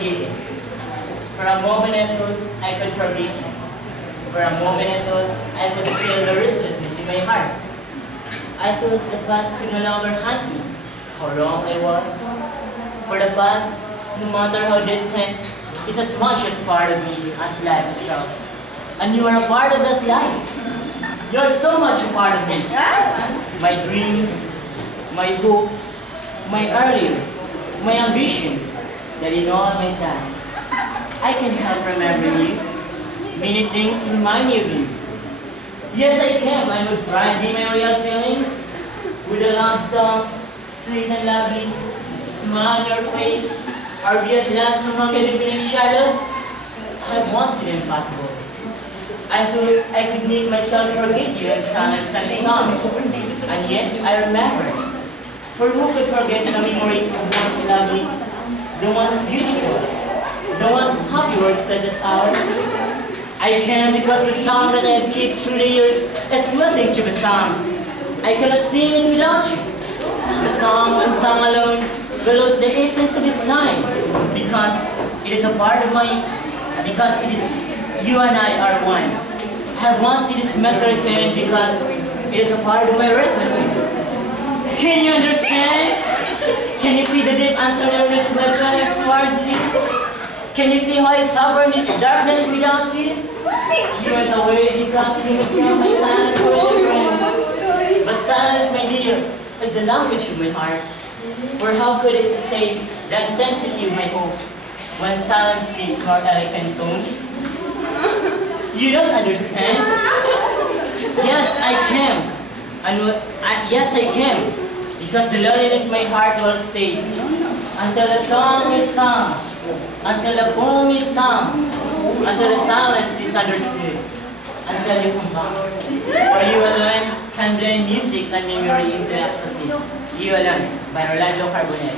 forgive him. For a moment I thought I could forgive him. For a moment I thought I could feel the restlessness in my heart. I thought the past could no longer haunt me. How wrong I was. For the past, no matter how distant, is as much as part of me as life itself. And you are a part of that life. You are so much a part of me. My dreams, my hopes, my earlier, my ambitions, that in all my tasks, I can help remembering you. Many things remind me of you. Yes, I can. I would brighten my real feelings with a love song, sweet and lovely, smile on your face, or be at last among the deepening shadows. I wanted the impossible. I thought I could make myself forget you and silence and song. And yet I remembered. For who could forget the memory of once lovely, the once beautiful, the once happy words such as ours? I can because the song that I have kept through the years is wilting to be sung. I cannot sing it without you. The song, when sung alone, will lose the essence of its time because it is a part of because it is you and I are one. I have wanted this message to end because it is a part of my restlessness. Can you understand? Can you see the deep undertone of my feelings towards you? Can you see how I suffer in this darkness without you? You went away because you saw my silence for your friends. But silence, my dear, is the language of my heart. For how could it say the intensity of my hope when silence speaks more eloquent tone? You don't understand? Yes, I can. Yes, I can. Because the loneliness of my heart will stay until the song is sung, until the poem is sung, until the silence is understood, until you come back. For you alone can blend music and memory into ecstasy. You Alone by Rolando Carbonell.